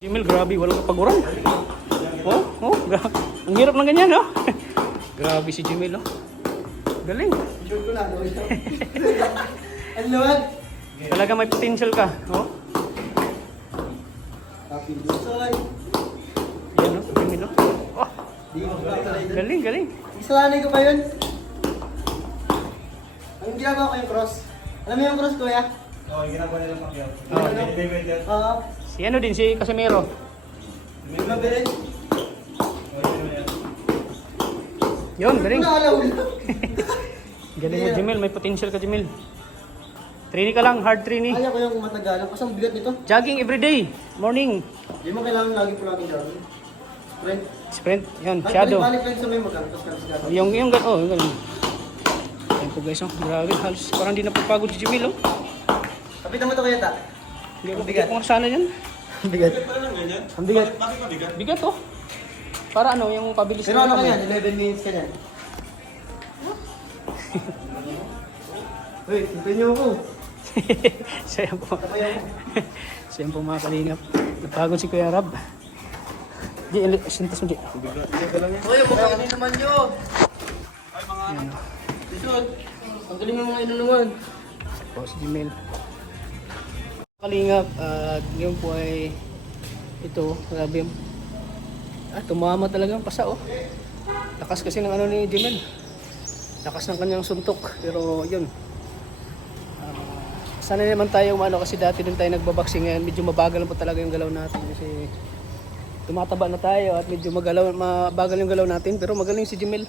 Jimil, grabe, walang kapaguran. Ang hirap ng ganyan, no? Grabe si Jimil, no? Galing. Sure ko na, no? Ang luwag. Talaga may potential ka, no? Happy Lusoy. Yan, no? Jimil, no? Oh, Di mo ba ito? galing, galing. Isanay ko pa yun. Ang ginagawa ko yung cross. Alam mo yung cross, kuya? Oo, ginagawa nilang pakyaw. Oo. Si ano din, si Casimiro. Mabilis. Yun, galing. Nakalaw lang. Galing mo, Jimil. May potential ka, Jimil. Training ka lang, hard training. Kaya ko yung matagalan. Kasi ang bigat nito. Jogging everyday, morning. Di mo kailangan lagi po lagi gawin. Sprint. Sprint, yun, shadow. Balik lang sa may magkantos ka. Yung ganun, ganun. Ayan po guys, oh. Grabe, halos parang di napapagod si Jimil, oh. Kapitan mo ito kaya ta. Hindi Ang bigat. ko sana yan. Ang bigat. Ang bigat. Bakit mabigat? Bigat, oh. Para ano, yung pabilis Pero ano na ka kami. yan? 11 minutes ka yan. Uy, simple niyo ako. Sayang po. Tabayan mo. Sayang po mga kalingap. Napagod si Kuya Rab. Di, sintas mo di. Uy, mukhang ano naman yun. Lisod. Ang galing mo mga ino naman. Po si Jimil. Kalingap, at ngayon po ay ito, grabe. Tumama talaga ang pasa, oh. Lakas kasi ng ano ni Jimil. Lakas ng kanyang suntok. Pero yun. Sana naman tayo ano kasi dati din tayo nagbaboxing ngayon. Medyo mabagal po talaga yung galaw natin kasi tumataba na tayo at medyo mabagal yung galaw natin. Pero magaling si Jimil.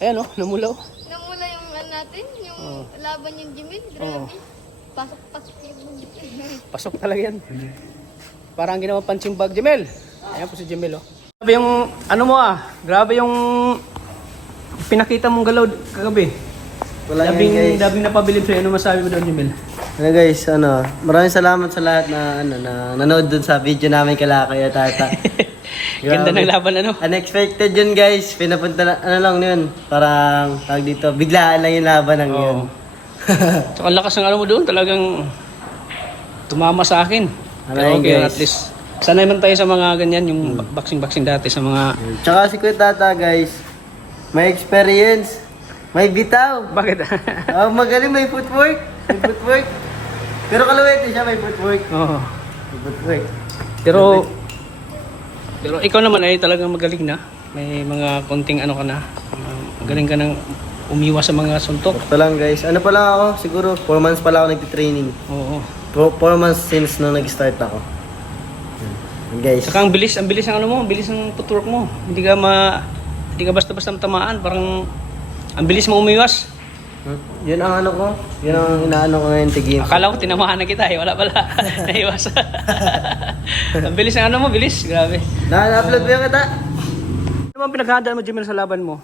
Ayan, oh, namulaw. Namula yung ano natin, yung Oo. laban yung Jimil, Oo. grabe. Pasok-pasok yung Pasok talaga yan. Parang ginawa punching bag, Jimil. Ayan po si Jimil, oh. Grabe yung, ano mo ah, grabe yung pinakita mong galaw kagabi. Wala yan, guys. Dabing napabilib sa'yo. Ano masabi mo doon, Jimil? Ano guys, maraming salamat sa lahat na nanood dun sa video namin kala Kuya Tata. Ganda ng laban, ano? Unexpected yun guys, pinapunta na, ano lang yun, parang tawag dito, biglaan lang yung laban ng yun. Oo. So, ang lakas ng ano mo doon, talagang tumama sa akin. Pero Maraming okay, guys. at least sanay man tayo sa mga ganyan, yung boxing dati sa mga... Tsaka si Kuya Tata guys, may experience, may bitaw. Bakit? Magaling, may footwork. May footwork. Pero kalawete siya, may footwork. Oo. May footwork. Pero ikaw naman ay talagang magaling na. May mga konting ano ka na. Magaling ka nang umiwas sa mga suntok. Ito lang guys, ano pa lang ako, siguro 4 months pa lang ako nagtitraining. Oo. 4 months since nung nag-start ako. Yan, guys. Saka ang bilis ng ano mo, ang bilis ng footwork mo. Hindi ka basta-basta tamamaan, parang ang bilis mo umiwas. Yun ang ano ko, yun ang inaano ko ngayon tigim. Akala ko tinamaan na kita eh, wala pala. Naiwas. Ang bilis ng ano mo, bilis. Grabe. Na-upload ba yung kita? Ano bang pinaghahandaan mo, Jimil, sa laban mo?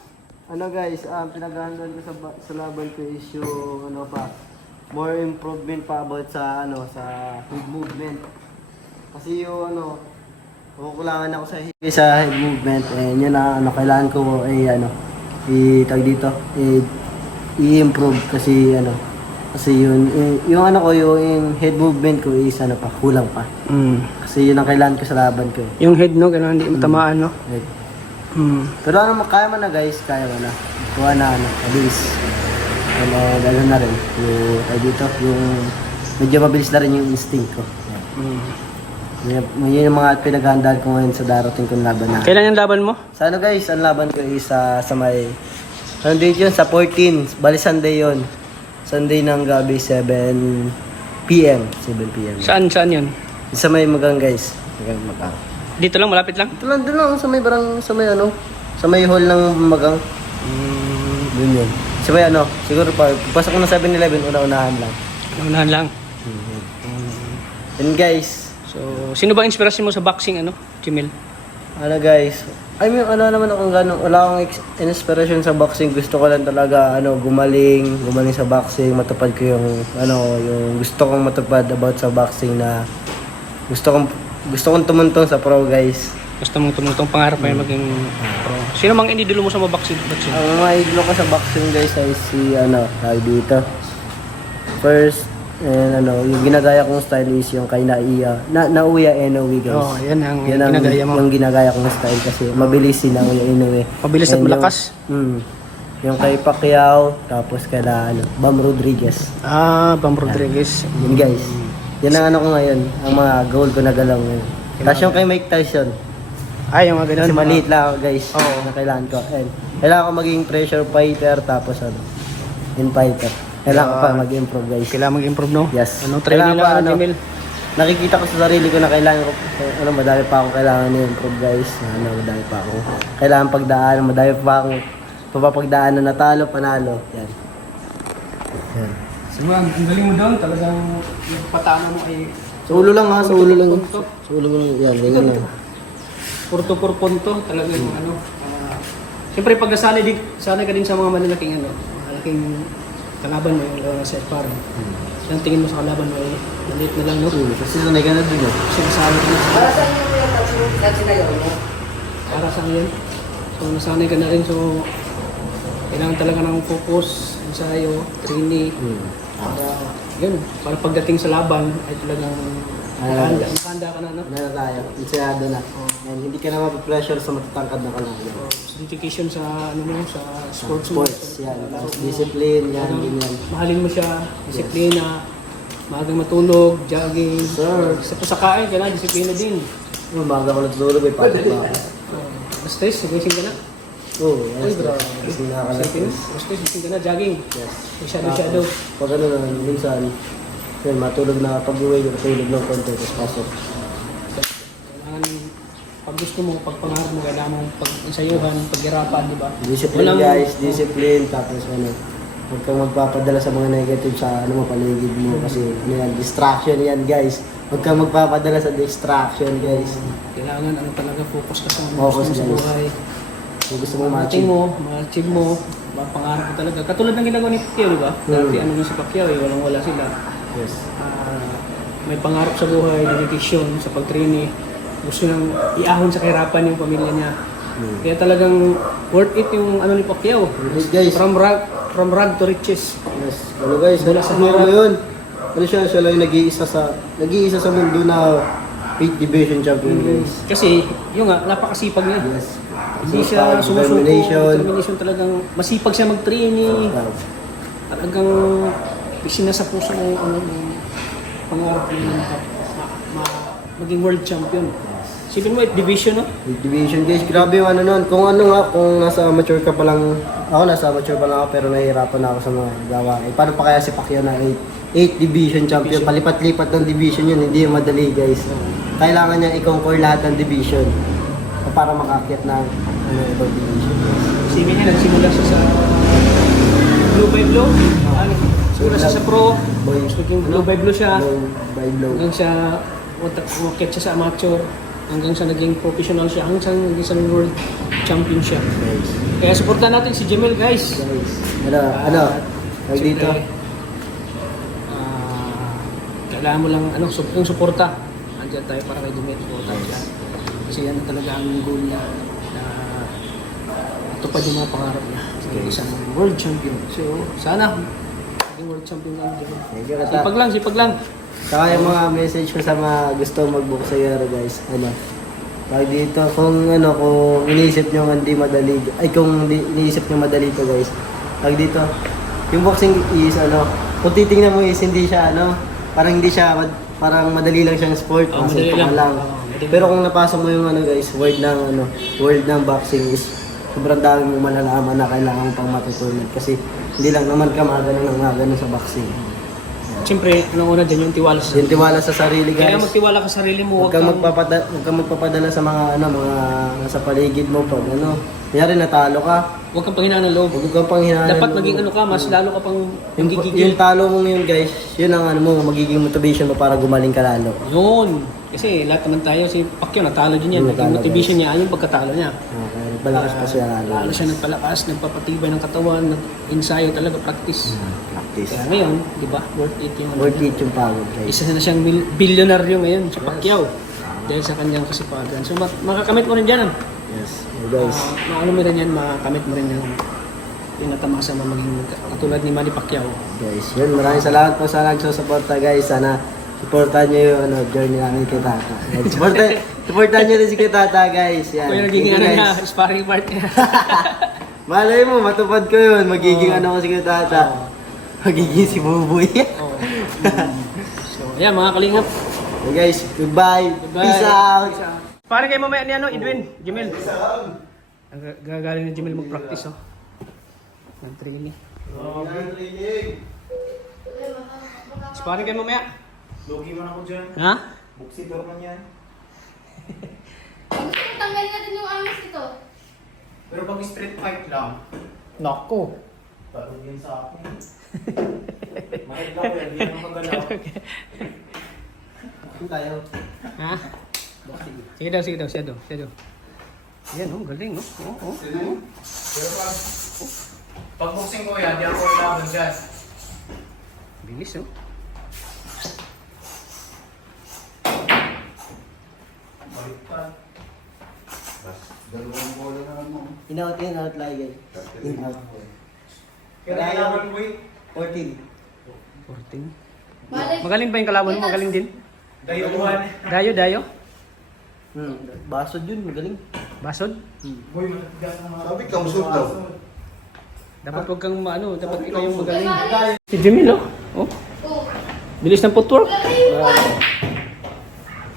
Ano guys, pinaghahandaan ko sa laban ko is yung ano pa, more improvement pa about sa sa head movement. Kasi yung kukulangan ako sa head movement, and yun na kailangan ko ay tag dito, i-improve kasi yung head movement ko is pa, kulang pa. Kasi yun ang kailangan ko sa laban ko. Yung head, no? Ganun, hindi mo tamaan, no? Head. Pero Kaya mo na guys, kaya mo na. Kuha na mabilis. Lalo na rin, yung medyo mabilis na rin yung instinct ko. Yun yung mga pinaghandaan ko ngayon sa darating kong laban na. Kailan yung laban mo? Sa guys, ang laban ko is sa may, date yun? Sa 14, bali Sunday yun. Sunday ng gabi, 7 p.m. 7 p.m. Saan yun? Sa may Magang guys. Magang. Dito lang, malapit lang? Ito lang, doon lang, sa may hall ng Magang. Doon yun. Sa may siguro pasok ko ng 7-Eleven, una-unahan lang. Naunahan lang. And guys, So, sino ba inspirasyon mo sa boxing, Jimil? guys, I mean, naman akong gano'n, wala akong inspiration sa boxing. Gusto ko lang talaga, gumaling sa boxing, matupad ko yung gusto kong matupad about sa boxing na gusto kong tumuntong sa pro, guys. Gusto mong tumutong pangarap mo yung maging pro. Sino mang inidulo mo sa mga boxing? Ang mga idolo ko sa boxing, guys, ay si, tawag dito. First And ano, yung ginagaya kong style is yung kay Naoya Inoue guys. Oh, yan ang Yan ang ginagaya mo. yung ginagaya kong style kasi mabilis si Naoya Inoue. Mabilis at And malakas. Yung kay Pacquiao, tapos kay Bam Rodriguez. Bam Rodriguez. Yun guys. Yan ang ano ko ngayon, ang mga goal ko na galaw ngayon. Tapos yung kay Mike Tyson. Yung mga ganun. Kasi maliit lang ako guys. Oo. Na kailangan ko. And kailangan ko maging pressure fighter tapos in fighter. Kailangan ko pa mag-improve guys. Kailangan mag-improve, no? Yes. Anong training Kailangan pa, lang, Jamil? Nakikita ko sa sarili ko na kailangan ko, madami pa akong kailangan i-improve guys. Madami pa ako. Kailangan pagdaan, madami pa akong papapagdaan na natalo, panalo. Yan. Yan. Siguro, ang galing mo doon. Talagang yung patama mo ay Sa ulo lang ha, sa ulo lang. punto. Sa ulo lang. Yan, ganyan lang. Purto por punto. Talagang ano. Siyempre, pag sanay ka din sa mga malalaking malaking kalaban mo, yung laro na set parang. Ang tingin mo sa kalaban mo ay maliit na lang, no? Kasi sanay ka na dun eh. Kasi nasanay ka na sa Para saan yung sinayaw mo? para sa yun. So, nasanay ka na rin. So, kailangan talaga ng focus, ensayo, training. Para pagdating sa laban ay talagang nakahanda ka na, no? Ano tayo, insayado na. And hindi ka na mapipressure sa matatangkad na kalaban. Dedication sa sa sports mo. Sports, yan. Tapos discipline, yan, ganyan. Mahalin mo siya, disiplina, maagang matulog, jogging. Sir. Sa kain ka na, disiplina din. Umaga ko natutulog, may patok ba ako? Basta gising ka na. Oo, Uy, yes. bro. Kasi nakakalakas. Basta gising ka na, jogging. Yes. Shadow. Pag ano na, minsan, yun, matulog na pag-uwi, matulog ng konti, tapos pasok. Kailangan, pag gusto mo, pag pangarap mo, kailangan mo pag-insayuhan, paghirapan, di ba? Discipline guys, discipline, tapos ano, huwag kang magpapadala sa mga negative sa ano mo, paligid mo, kasi ano yan, distraction yan guys. Huwag kang magpapadala sa distraction guys. Kailangan talaga focus ka sa mga Focus, gusto mo sa guys. buhay. Kung gusto mo Mating ma-achieve. ma-achieve mo, pangarap mo talaga. Katulad ng ginagawa ni Pacquiao, di ba? Dati si Pacquiao, walang-wala sila. Yes. May pangarap sa buhay, dedication sa pag-train. Gusto nang iahon sa kahirapan yung pamilya niya. Kaya talagang worth it yung ni Pacquiao. Guys, From rag to riches. yes. Ano guys, Wala wala sa sa hirap. mo yun. Ano siya lang yung nag-iisa sa mundo na 8 division champion guys. Kasi, yun nga, napakasipag niya. Yes. Hindi siya sumusuko. Determination. Determination talagang masipag siya mag-training. Talagang sinasa puso mo ang pangarap niya maging world champion. Sipin mo, 8 division, no? 8 division guys, grabe yung ano nun. Kung nasa amateur ka pa lang, ako nasa amateur pa lang ako pero nahihirapan na ako sa mga gawa. Paano pa kaya si Pacquiao na 8 division champion? Palipat-lipat ng division yun, hindi yung madali guys. Kailangan niya i-conquer lahat ng division para makakyat ng ibang division. Sipin niya, nagsimula siya sa Blue by Blue. Siguro siya sa pro. Naging Blue by Blue siya. Blow by blow. Hanggang siya, umakyat siya sa amateur. Hanggang sa naging professional siya. Hanggang sa naging sa world champion siya. Guys, Kaya supportan natin si Jamel, guys. Tag dito. Kailangan mo lang yung suporta. Andiyan tayo para kay Jamel. Suporta siya. Kasi yan talaga ang goal niya na tupad yung mga pangarap niya. Isang world champion. So, sana maging world champion lang. Thank you, Kata. Sipag lang. Saka yung mga message ko sa mga gusto mag-book sa Yaro guys, tawag dito, kung iniisip nyo hindi madali, kung iniisip nyo madali to guys, tawag dito, yung boxing is kung titingnan mo is hindi siya parang hindi siya, parang madali lang siyang sport, Madali pa lang. Madali. Pero kung napasok mo yung guys, world ng boxing is, sobrang dami mo malalaman na kailangan pang matutunan kasi hindi lang naman ka magano sa boxing. Siyempre, una dyan yung tiwala sa Yung tiwala sa sarili Kaya guys. magtiwala ka sa sarili mo. Huwag kang magpapadala sa mga nasa paligid mo pag Kaya natalo ka. Huwag kang panghinaan ng loob. Huwag kang panghinaan. Dapat maging ka, mas lalo ka pang yung gigigil. talo mong yun guys, yun ang magiging motivation mo para gumaling ka lalo. Yun. Kasi lahat naman tayo, si Pacquiao natalo din yan. Natalo, Naging motivation niya, yung pagkatalo niya. Okay, nagpalakas pa siya lalo. Lalo siya nagpalakas, nagpapatibay ng katawan, nag-ensayo talaga, practice. Practice. Kaya ngayon, di ba, worth it yung Worth it yung pagod guys. Isa na siyang bilyonaryo ngayon, si Pacquiao. Dahil sa kanyang kasipagan. So makakamit mo rin dyan. Yes. Hey guys. Maano mo rin yan, makakamit mo rin yan. tinatamasa na maging katulad ni Manny Pacquiao. Guys, yun, maraming salamat po sa nagsusuporta guys. Sana supportan nyo yung journey namin kay Tata. Supportan nyo rin si kay Tata guys. Yan. Kung yung nagiging Thank ano you, niya, guys. sparring partner. Malay mo, matupad ko yun. Magiging ano ko si kay Tata. Magiging si Buboy. Oo. So, ayan mga kalingap. So guys, goodbye. Goodbye. Peace out. Pare kayo mamaya ni ano, Edwin, Jemel. Ang gagaling ni Jemel mag-practice, oh. Mag-training. Pare kayo mamaya. Logi man ako dyan. Ha? Buksitor man yan. Gusto mo tanggalin natin yung angas nito? Pero pag street fight lang, Nako. tarong yan sa akin. Mahit lang yan, hindi naman magalaw. Saan tayo? Ha? Sige daw, sige daw, siya daw, siya daw. Yan, oh, galing, oh. Oh, oh. Pero pag boxing ko yan, di ako laban dyan. Bilis, oh. Baliktad. Dalawang bola na ano. In-out lang guys. In-out. Kaya kailangan mo 14. 14. Malay. Magaling ba yung kalaban mo? Magaling din? dayuhan. Dayo. Basod yun, magaling. Basod? Boy, matatigas na mga... Sabi ka, musod daw. Dapat wag kang ano, dapat ikaw yung magaling. Si Jimmy, no? Oh, Oo. bilis ng footwork. Wala kayo pa.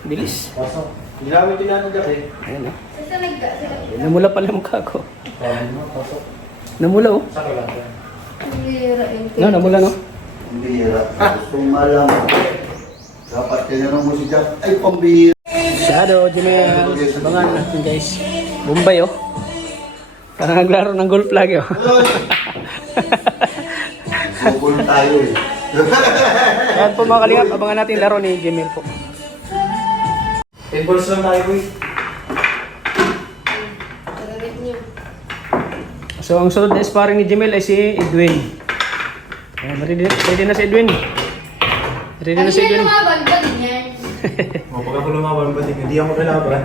Bilis. Pasok. Ginamit din natin kasi. Ayan, oh. Basta nagda. Namula pala yung mukha ko. Pasok. Namula, oh. Sakay lang yan. Ang bira yung No, namula, no? Hindi hirap. Gusto mong malaman. Dapat tinanong mo si Jack. Ay, pambihira. Shadow, Jimmy. Abangan natin, guys. Bombay, oh. Parang naglaro ng golf lagi, oh. Google tayo eh. Ayan po mga kalingap, abangan natin yung laro ni Jimmy po. 10 balls lang tayo, boy. Gagamit niyo. So, ang sunod na sparring ni Jimmy ay si Edwin. Ayan, ready na si Edwin. Ready na si Edwin. lumaban ba din yan? O, pag ako lumaban ba, hindi ako kalaban.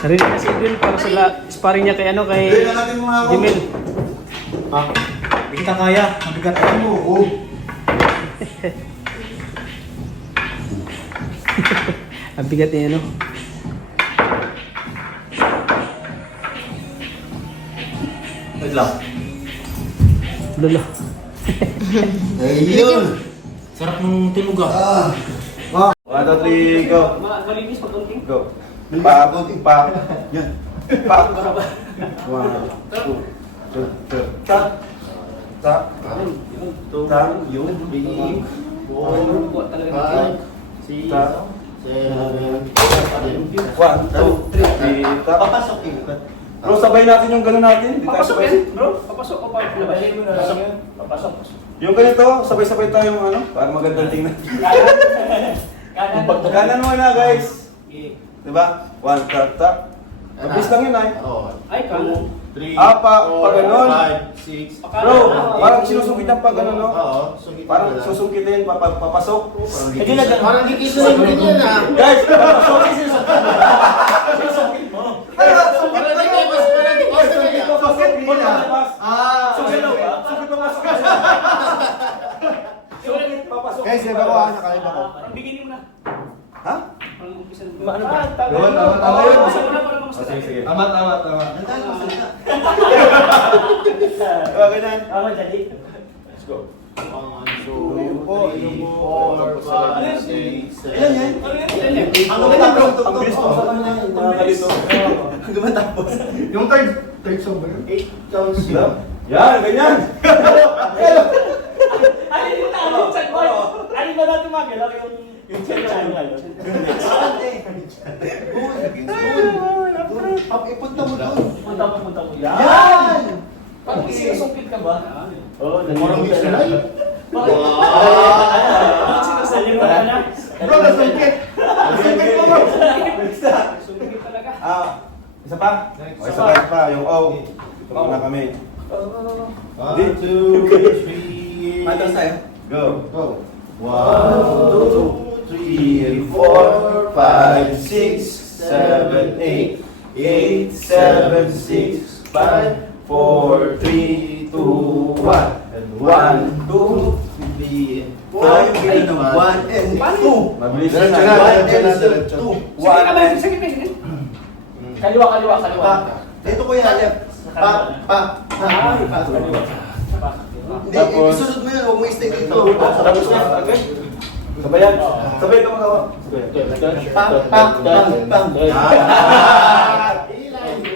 Ready na si Edwin para sa sparring niya kay ano, kay Hindi na natin mga ako. Jimmy. Ha? Hindi kita kaya. Mabigat ako mo. Oo. Ang bigat niya, no? Wait lang. Lolo. Ayun. Sarap ng tinuga. Ah. 1, 2, 3, go. Malinis pag konting. Go. Pa. Yan. Pa. 1, 2, 3. Ta. Ta. Ta. Yun. Biging. 4, 5, 6, 7, 1, 2, 3. Papasok yun. Bro, sabay natin yung gano'n natin. Di tayo Papasok sabay. yan, bro. Papasok o pa? Labasin mo na lang yan. Papasok. Yung ganito, sabay-sabay tayong ano, para magandang tingnan. Kanan muna guys. Diba? 1, tap, tap. Mabilis lang yun ay. Ay, kala. 3, pag ganun. 5, 6. Bro, parang sinusungkit ng pag ganun, no? Oo, Parang susungkitin, papasok. Hindi na ganun. Parang kikisunin mo din yan ah. Guys, papasok. Sinusungkit mo. Parang di kayo mas, parang di kayo sabay ah. Papasok, hindi na. Ah. Sungkit mo ba? Sungkit mo pasok. Sungkit, papasok. Guys, live ako ah. Nakalive ako. Parang biginin mo na. Ha? Parang umpisa na. Ano ba? Tama yun. Umpisa mo na para mamasok. Sige. Tama. Ganda yung salita. Okay na. Tama, dali. Let's go. 1, 2, 3, 4, 5, 6, 7. Ilan yan? Ano yan? Ang bilis mo sa kanya. Nakakalito. Hanggang matapos. Yung third song ba yun? 8 counts yun. Yan, ganyan. Alin mo na, alin sa boy? Alin ba natin magalaw yung chan ngayon? Ipunta mo doon. Punta mo. Yan! Pag sinusungkit ka ba? Oo, Parang mix na lang. Bakit sinasalip ka na? Bro, nasungkit. Nasungkit mo bro. Sungkit talaga. Isa pa? Isa pa. Yung O. Ito muna kami. 1, 2, 3. Matang sa'yo. Go. Go. 1, 2, 3, 4, 5, 6, 7, 8. 8, 7, 6, 5, 4, 3, 2, 1. 1, 2, 3, 4, 1 and 2. Mabilis na. Diretso na, 1 diretso na, and diretso. 2. Sige ka ba? Sige ka ba? Kaliwa, kaliwa, kaliwa. Pa. Dito ko yan. Pa. Hindi, isunod mo yun. Huwag mo i-stay dito. Tapos na. Okay? Sabayan. Sabay ka magawa. Pang.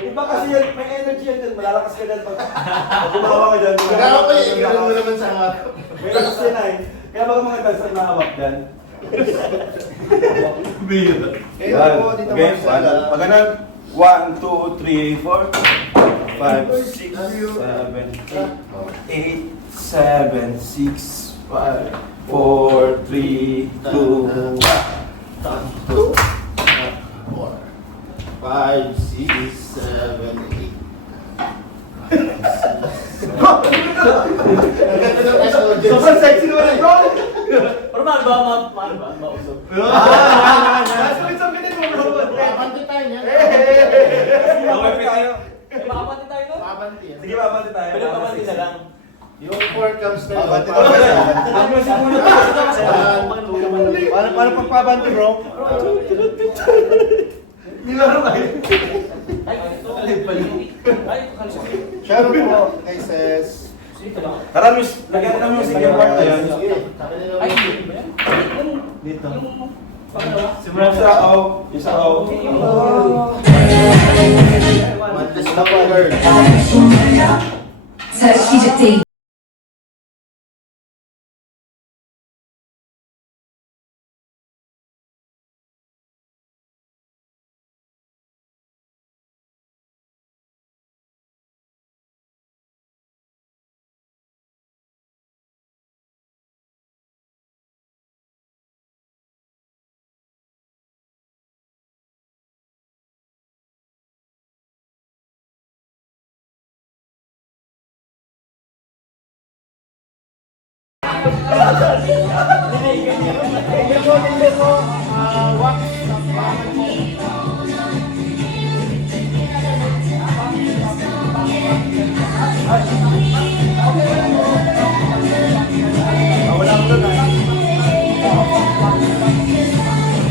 Iba kasi yan, may energy yan dyan. Malalakas ka dyan. Pag gumawa ka dyan. Nagawa ko yung gano'n mo naman sa harap. May lakas yan ay. Kaya baka mga dancer na hawak dyan. Kaya Yan. ako dito Okay, mga sala. pag ganun. 1, 2, 3, 4, 5, 6, 7, 8, 7, 6, 5, 4, 3, 2, 5, 6, 7, 8. Sobrang sexy naman eh, bro! Normal ba? Mausap. Sabit-sabitin mo, bro! Papanti tayo niya. Makapati tayo nun? Papanti. Sige, babante tayo. Pwede papanti na lang. Yung 4 comes na. Papanti Papanti tayo. Paano pagpapanti, bro? Nilaro kayo. Ay, ito. Ay, ito kalis. Shout out po kay Ses. Tara, miss. Lagyan ng music yung part na yan. Ay, hindi ba yan? Dito. Yung pangalawa. Simula sa aw. Isa aw. Mantis na po, girl. Strategic team.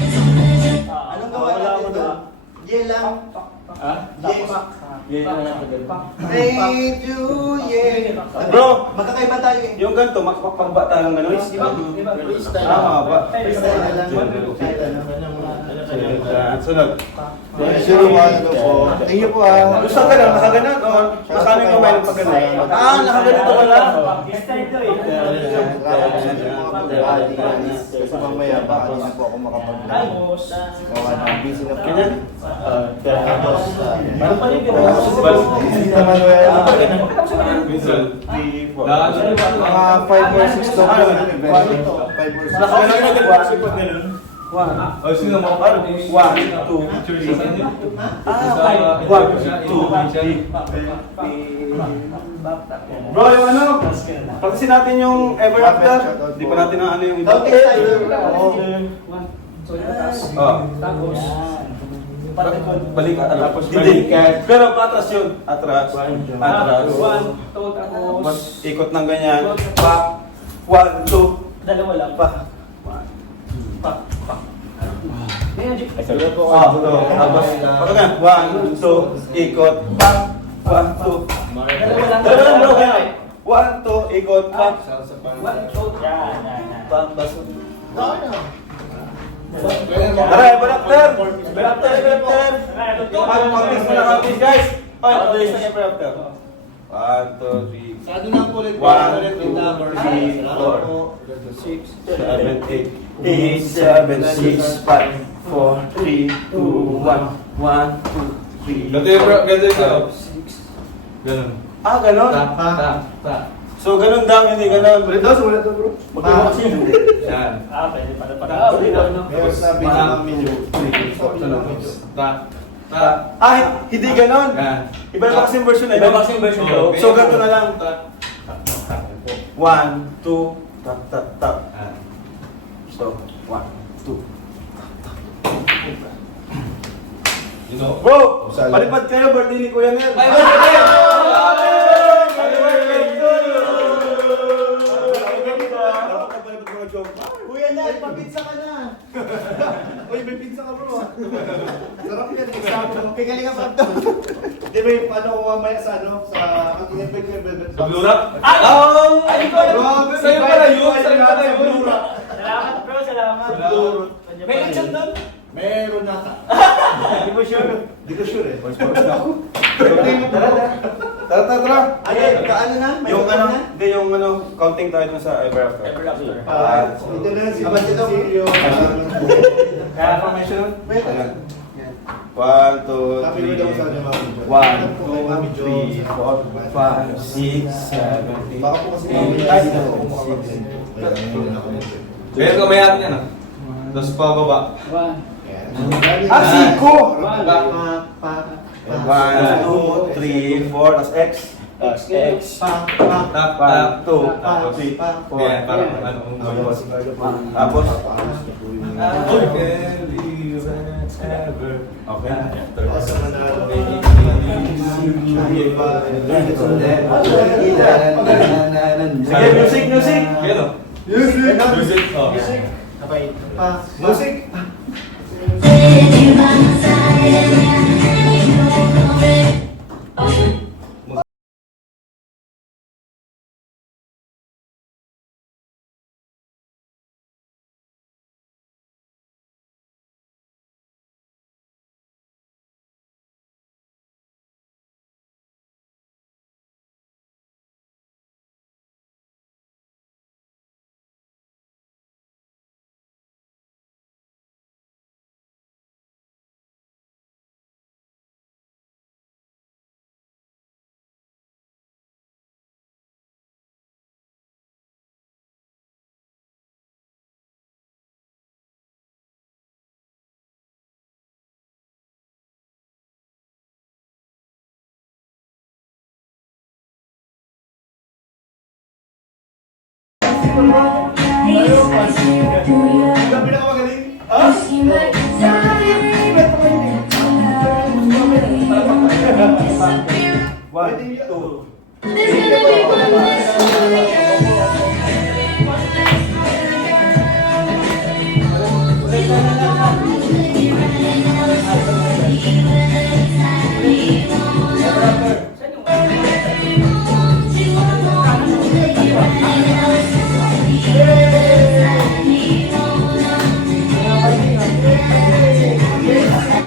Anong gawa natin doon? Yel lang. Thank you, yeah. Bro, magkakaiba tayo eh. Yung ganito, makapagba tayo ng gano'n. Freestyle. Ba? Freestyle na lang. Kahit ano. Sunod. Zero one to po. Thank you po ah. Gusto ka lang, nakaganon o nakano yung kamay ng pagganon? Nakaganito ka lang. Kasi mamaya baka hindi po ako makapag-vlog. Busy na po. Tapos, Ano pa rin Hindi na Manuel. Mga 5 or 6 to po. 5 or 6. Nakaganon na ganun kasi pag ganun. 1, 2, 3. 1, 2, 3. Bro, yung ano? Pagkasin natin yung ever after. Di pa natin na ano yung iba. Okay, tayo. Tapos, Balik ka tapos hindi. Pero patras yun. Atras. Atras. 1, 2, tapos, Ikot ng ganyan. Pa. 1, 2. dalawa lang. Pa. Ayan, Tapos, pagka nga, 1, 2, ikot, pa. 1, 2. dalawa lang. Dalawa lang, bro. 1, 2, ikot, pa. 1, 2, yan. Pa, baso. Tara, ever-after! Ever-after! Mag-practice mo na practice, guys! Ay, practice na ever-after. 1, 2, 3. Sado na po ulit. 1, 2, 3, 4, 7, 8, 7, 6, 5, 4, 3, 2, 1, 1, 2, 3, Ganito yung bro, ganito yung bro. 6. Ganun. Ganon? Ta. So, ganon daw, hindi ganon. Ulit daw, sulit daw bro. Magkano kasi hindi. Yan. Pwede pala. Meron sabi na kami yung Ta. Hindi ganon. Yan. Iba ba kasing version na Iba ba kasing version, bro? So, ganito na lang. Ta. 1, 2, tap, tap, tap. Yan. So, 1, 2. Ito. Bro, palipad kayo, birthday ni Kuya Nel. Ay, birthday! Happy birthday! pizza ka na. Uy, may pizza ka bro. Sarap yan. Kasama. Kay galing pa to. Di ba yung paano ko mamaya sa ano? Sa kantingan pa yung velvet box? Sa Blura? Ay, ikaw na! Sa'yo pala yun! Sa'yo pala yun! Blura. Salamat bro, salamat. May lechon doon? Meron nata. Hindi mo sure. Di ko sure eh. Tara! Ay, kaano na? May Yung utang ano, na? hindi yung ano, counting tayo dun sa Ever After. Ever after. Ito na si Abang dito. Silvio. Kaya formation nun? Wait. Ayan. Yan. 1, 2, Happy birthday daw sa akin, Mami Jo. 1, 2, 3, 4, 5, 6, 7, 8, Baka po kasi 8, 9, 10. Meron ka mayroon yan ah. Tapos pababa. 1. Ah, 5! 1, Pa. 2, 3, 4, tapos X. X. Tap, tap, 2, tapos 3, 4. Yan, parang ano, tapos, okay. Sa Manalo. Sige, music, music! Gano? Music! Oh. Music! Please, I say to you.